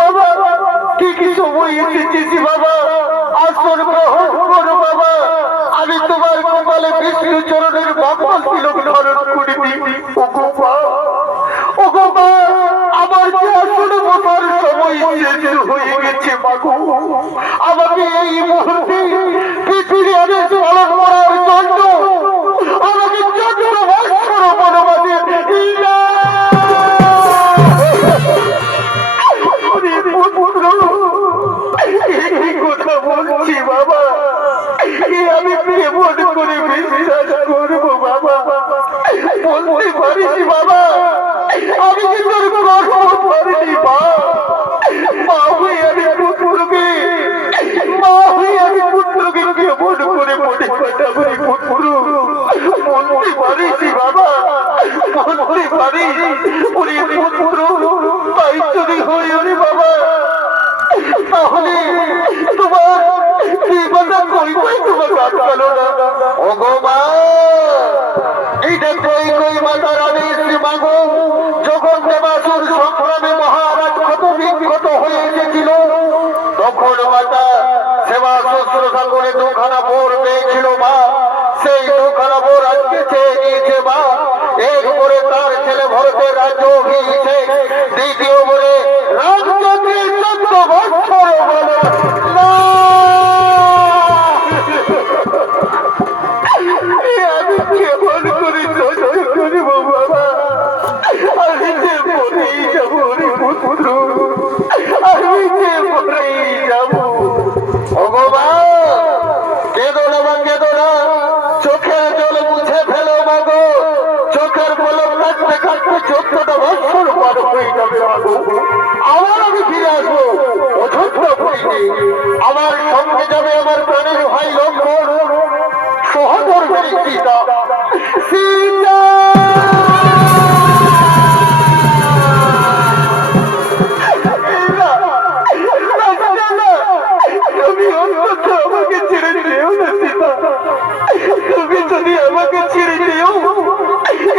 বাবা ঠিকই সময় এসেছি বাবা, আসর গ্রহণ করো বাবা। আমি তোমার কপালে বিষ্ণু চরণের বাবা তিলক ধারণ করিনি। ও বাবা, আমার যে আসল বসার সময় শেষ হয়ে গেছে মাগো। আমাকে এই মুহূর্তে পৃথিবী আদেশ পালন করার জন্য আমাকে 14 বছর বনবাসে কথা বলছি বাবা, আমি প্রেমন করে বিশ্বাস করবো বাবা, বলতে পারিনি বাবা, আমি কি তোর গর্ব পারিনি মা হয়ে আমি পুত্রকে কেমন করে মনে কথা করি পুত্র, বলতে পারিনি বাবা, বলতে পারি ওরে পুত্র, তাই যদি হয়ে ওরে বাবা, তাহলে তোমার জীবনটা কই তোমার কাজ গেল না। ও গো মা, এইটা কই মাতার আদেশ মাগো। যখন দেবাসুর সংগ্রামে মহারাজ ক্ষত বিক্ষত হয়ে এসেছিল, তখন মাতা সেবা শুশ্রূষা করে 2খানা বোর পেয়েছিল মা। সেই 2খানা বোর আজকে চেয়ে নিয়েছে মা। এক করে তার ছেলে ভরতের রাজ্য অভিষেক, দ্বিতীয় করে রাজযোগে 14 বছর বলে আমি কেমন করে সহ্য করিব বাবা, আমি যে মরেই যাব রে পুত্র, আমি যে মরেই যাব। ভগবান কেঁদো না মা, কেঁদো না, চোখের জল মুছে ফেলো মাগো। চোখের পলক কাটতে কাটতে 14টা বছর পার হয়ে যাবে মাগো। আবার আমি ফিরে আসবো অযোধ্যা হইতে। আমার সঙ্গে যাবে আমার প্রাণের ভাই লক্ষ্মণ, সহধর্মের সীতা। সীতা তুমি অন্তত আমাকে ছেড়ে যেও না সীতা, তুমি যদি আমাকে ছেড়ে যেও,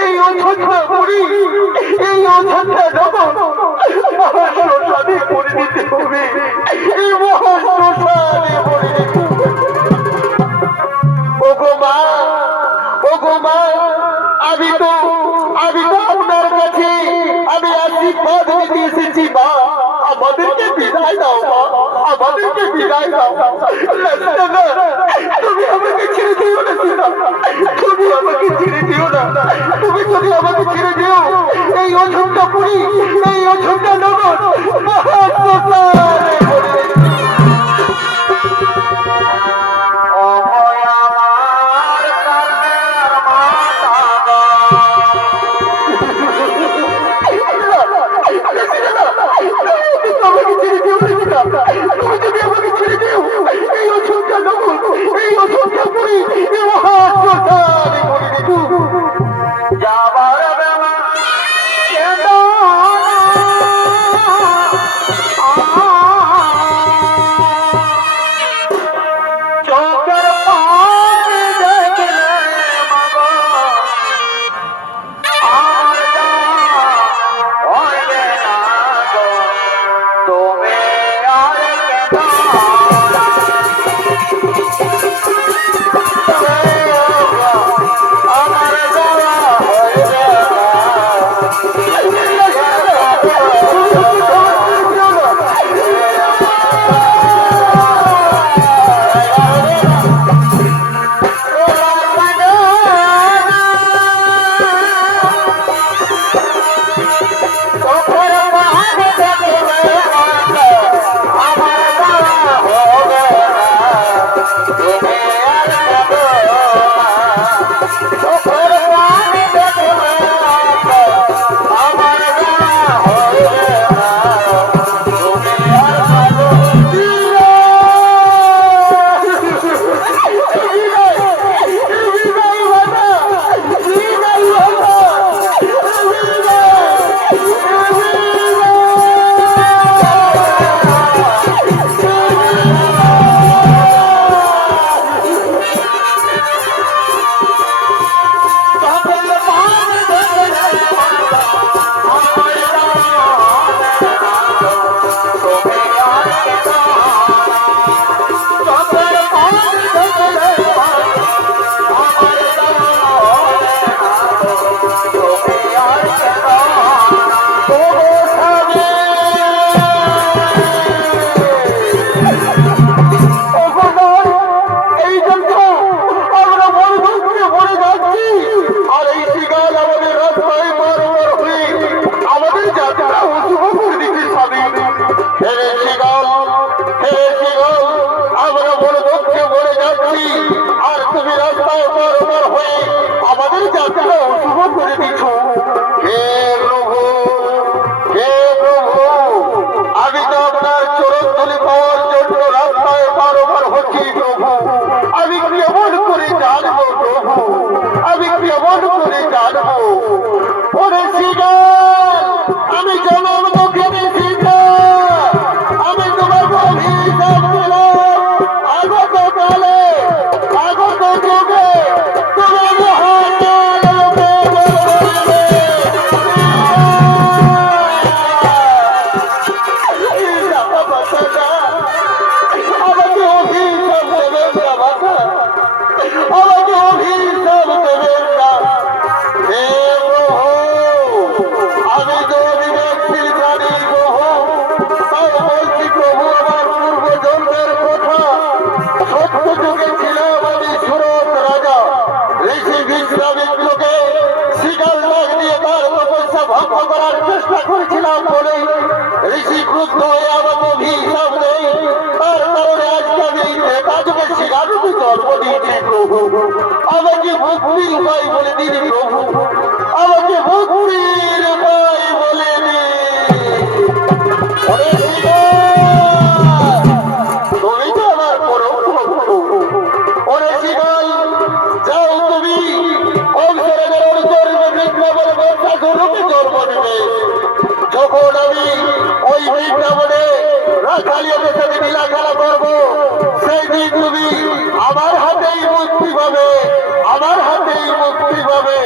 এই অযোধ্যা পুরী, এই অযোধ্যা জগৎ মহাশ্মশানে পরিণত হবে, এই মহাশ্মশানে পরিণত। ওগো মা, আমি তো আপনার কাছে আমি আশীর্বাদ নিতে এসেছি মা। আমাদেরকে বিদায় দাও মা, আমাদেরকে বিদায় দাও। তুমি আমাকে ছেড়ে দিও না সীতা, তুমি আমাকে ছেড়ে দিও না। তুমি যদি আমাকে ছেড়ে দিও, এই অযোধ্যা পুরী, এই অযোধ্যা নগর মহাশ্মশানে পরিণত। আমি জনম দুঃখের সীতা, আমি তোমার অভিশাপ দিলাম। আগত কালে, আগত যুগে তুমি মহাকাল রূপে জন্ম নিবে। আমাকে অভিশাপ দেবেন না বাবা, আমাকে অভিশাপ দেবেন না। হে প্রভু, আমি তো অভিব্যক্তির জানি প্রভু, তাও বলছি প্রভু আমার পূর্বজন্মের কথা। সত্য যুগে ছিলাম আমি সুরত রাজা, ঋষি বিশ্বামিত্রকে শিকাল ডাক দিয়ে তার তপস্যা ভঙ্গ করার চেষ্টা করেছিলাম বলে ঋষি ক্রুদ্ধ হয়ে আমাকে অভিশাপ দেয়। তার কারণে আজকে আমি কাজকে শিকারূপে জন্ম দিয়েছি প্রভু। আমাকে মুক্তির উপায় বলে দিন প্রভু, আমাকে মুক্তির উপায় বলে দিন। তুমি তো আমার পরম ভক্ত। ওরে শিকাল, যাও তুমি অবসরের অনুসরণে বৃন্দাবন বর্ষাস্বরূপে জন্ম নেবে। যখন আমি ওই বৃন্দাবনে রাখালিয়াদের সাথে লীলা খেলা করবো, সেই দিন তুমি আমার হাতেই মুক্তি পাবে, আমার হাতেই মুক্তি পাবে।